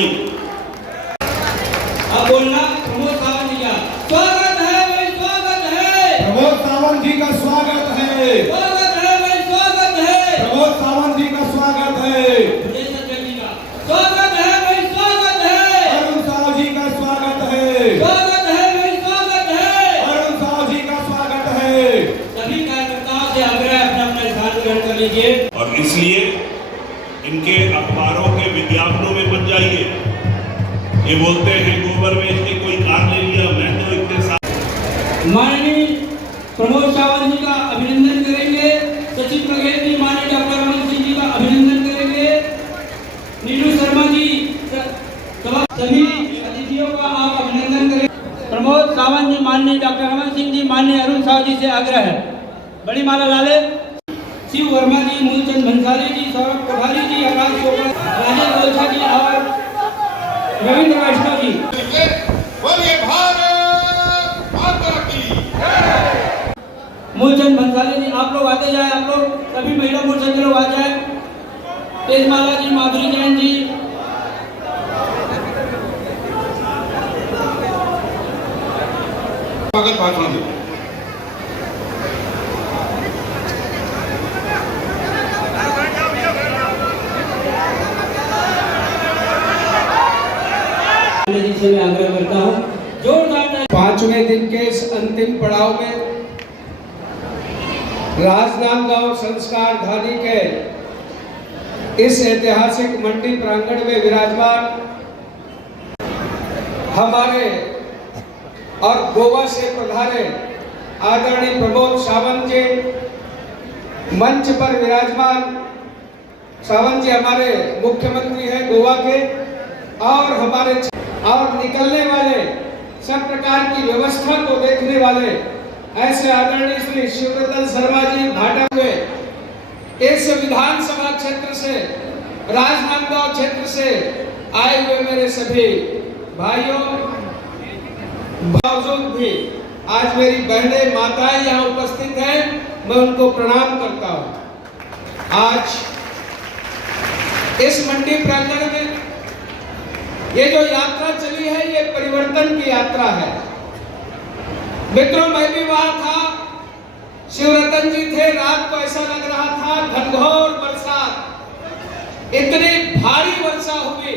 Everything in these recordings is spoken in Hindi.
नहीं। अब बोलना प्रमोद सावंत जी का स्वागत है भाई, स्वागत है। प्रमोद सावंत जी का स्वागत है। स्वागत है भाई, स्वागत है। प्रमोद सावंत जी का स्वागत है। विजय सज्जन जी का स्वागत है भाई, स्वागत है। अरुण साव जी का स्वागत है। स्वागत है भाई, स्वागत है। अरुण साव जी का स्वागत है। सभी कार्यकर्ताओं से आग्रह अपना अपना स्थान ग्रहण कर लीजिए। और इसलिए इनके अखबारों के विज्ञापनों में मत जाइए। ये बोलते हैं गोबर में इसने कोई कार ले लिया, मैं तो इतने साथ। माननीय प्रमोद सावंत जी का अभिनंदन करेंगे। सचिव बघेल जी, माननीय डॉक्टर रमन सिंह जी का अभिनंदन करेंगे। नीलू शर्मा जी, सभी अतिथियों का आप अभिनंदन करें। प्रमोद सावंत जी, माननीय डॉक्टर रमन सिंह जी, माननीय अरुण साव जी से आग्रह है बड़ी माला डाले। शिव वर्मा जी, मूलचंद भंसाली जी, सौरभ कोठारी जी, आकाश चोपड़ा, राजेश गोलछा जी और रविंद्र वैष्णव जी। बोलिए भारत माता की जय। मूलचंद भंसाली जी, आप लोग आते जाए, आप लोग सभी महिला मोर्चा के लोग आ जाए। तेजमाला जी, माधुरी जैन जी, स्वागत भाषण दो। से मैं आग्रह करता हूँ जोरदार। पांचवें दिन के इस अंतिम पड़ाव में राजनांदगांव संस्कार धानी के इस ऐतिहासिक मंडी प्रांगण में विराजमान हमारे और गोवा से पधारे आदरणीय प्रमोद सावंत जी, मंच पर विराजमान सावंत जी हमारे मुख्यमंत्री हैं गोवा के, और हमारे और निकलने वाले सब प्रकार की व्यवस्था को देखने वाले ऐसे आदरणीय श्री शिवरतन शर्मा जी भाटा हुए इस विधानसभा क्षेत्र से, राजनांदगांव क्षेत्र से आए हुए मेरे सभी भाइयों, बावजूद भी आज मेरी बहनें माताएं यहाँ उपस्थित हैं, मैं उनको प्रणाम करता हूँ। आज इस मंडी प्रांगण में ये जो यात्रा चली है, ये परिवर्तन की यात्रा है। मित्रों, मैं भी वहां था, शिवरतन जी थे, रात को ऐसा लग रहा था घनघोर बरसात, इतनी भारी वर्षा हुई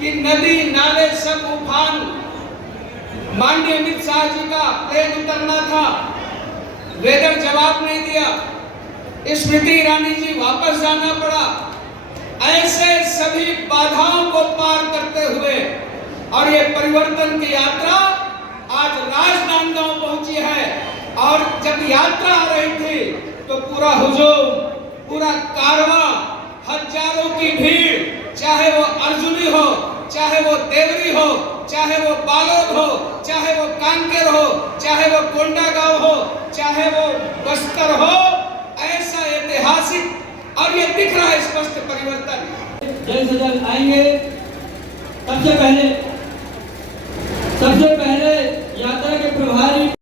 कि नदी नाले सब उफान। माननीय अमित शाह जी का प्लेन उतरना था, वेदर जवाब नहीं दिया, स्मृति ईरानी जी वापस जाना पड़ा। ऐसे सभी बाधाओं को पार करते हुए और ये परिवर्तन की यात्रा आज राजनांदगांव पहुंची है। और जब यात्रा आ रही थी तो पूरा हुजूम, पूरा कारवां, हजारों की भीड़, चाहे वो अर्जुनी हो, चाहे वो देवरी हो, चाहे वो बालोद हो, चाहे वो कांकेर हो, चाहे वो कोंडागांव हो, चाहे वो बस्तर हो, ऐसा ऐतिहासिक और ये दिख रहा है स्पष्ट परिवर्तन। जल्द से जल्द आएंगे। सबसे पहले